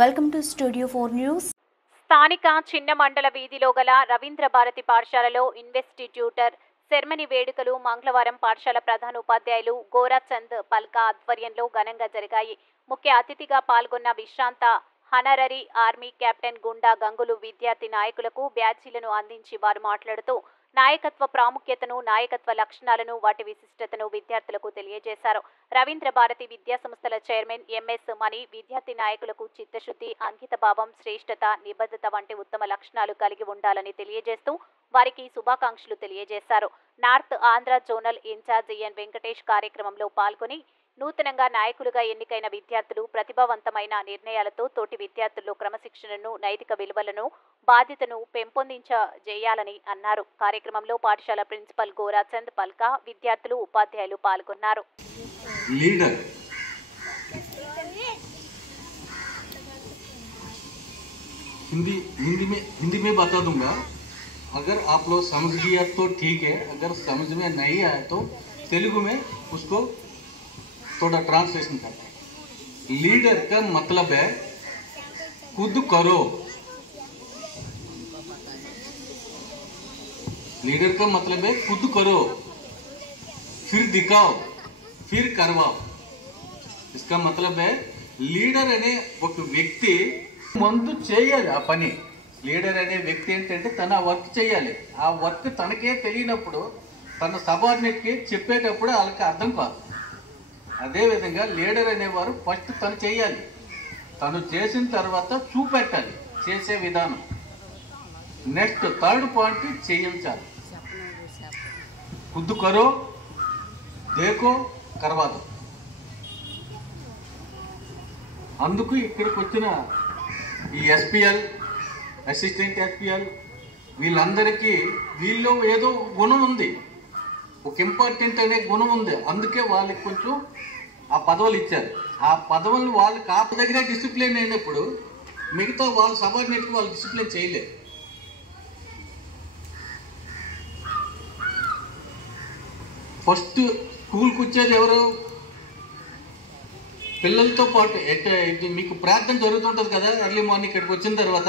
Welcome to studio 4 news. స్థానిక చిన్న మండల వీధిలో గల రవీంద్ర భారతి పాఠశాలలో ఇన్వెస్టిట్యూటర్ సెర్మనీ వేడుకలు మంగళవారం పాఠశాల ప్రధాన ఉపాధ్యాయులు గోరాచంద్ పల్కా ఆధ్వర్యంలో ఘనంగా జరిగాయి. ముఖ్య అతిథిగా పాల్గొన్న విశ్రాంత హనరరీ ఆర్మీ కెప్టెన్ గుండా గంగులు విద్యార్థి నాయకులకు బ్యాడ్జీలను అందించి వారు మాట్లాడుతూ నాయకత్వ ప్రాముఖ్యతను, నాయకత్వ లక్షణాలను, వాటి విశిష్టతను విద్యార్థులకు తెలియజేశారు. రవీంద్ర భారతి విద్యా సంస్థల చైర్మన్ ఎంఎస్ మణి విద్యార్థి నాయకులకు చిత్తశుద్ధి, అంకితభావం, శ్రేష్టత, నిబద్ధత వంటి ఉత్తమ లక్షణాలు కలిగి ఉండాలని తెలియజేస్తూ వారికి శుభాకాంక్షలు తెలియజేశారు. నార్త్ ఆంధ్ర జోనల్ ఇన్ఛార్జ్ ఎన్ వెంకటేష్ కార్యక్రమంలో పాల్గొని నూతనంగా నాయకులుగా ఎన్నికైన విద్యార్థులు ప్రతిభావంతమైన నిర్ణయాలతో తోటి విద్యార్థుల్లో క్రమశిక్షణను, నైతిక విలువలను, బాధ్యతను పెంపొందించేయాలని అన్నారు. కార్యక్రమంలో పాఠశాల ప్రిన్సిపల్ గోరాచంద్ పల్కా, విద్యార్థులు, ఉపాధ్యాయులు పాల్గొన్నారు. लीडर हिंदी में बता दूंगा. अगर आप लोग समझ लिया तो ठीक है, अगर समझ में नहीं आया तो तेलुगु में उसको थोड़ा ट्रांसलेशन करते हैं. लीडर का मतलब है खुद करो. लीडर का मतलब है खुद करो, फिर दिखाओ, फिर करवाओ. इसका मतलब है లీడర్ అనే ఒక వ్యక్తి ముందు చేయాలి ఆ పని. లీడర్ అనే వ్యక్తి ఏంటంటే తన వర్క్ చేయాలి. ఆ వర్క్ తనకే తెలియనప్పుడు తన సబార్డినేట్కి చెప్పేటప్పుడు వాళ్ళకి అర్థం కాదు. అదేవిధంగా లీడర్ అనేవారు ఫస్ట్ తను చేయాలి, తను చేసిన తర్వాత చూపెట్టాలి చేసే విధానం. నెక్స్ట్ థర్డ్ పాయింట్ చేయించాలి. खुद करो, देखो, करवा दो. అందుకు ఇక్కడికి వచ్చిన ఈ ఎస్పీఎల్, అసిస్టెంట్ ఎస్పీఎల్ వీళ్ళందరికీ వీళ్ళు ఏదో గుణం ఉంది, ఒక ఇంపార్టెంట్ అనే గుణం ఉంది. అందుకే వాళ్ళకి కొంచెం ఆ పదవులు ఇచ్చారు. ఆ పదవులు వాళ్ళకి ఆ దగ్గర డిసిప్లిన్ అయినప్పుడు మిగతా వాళ్ళ సబార్డినేట్కి వాళ్ళు డిసిప్లిన్ చేయలేరు. ఫస్ట్ స్కూల్కి వచ్చేది ఎవరు? పిల్లలతో పాటు మీకు ప్రార్థన జరుగుతుంటుంది కదా ఎర్లీ మార్నింగ్ ఇక్కడికి వచ్చిన తర్వాత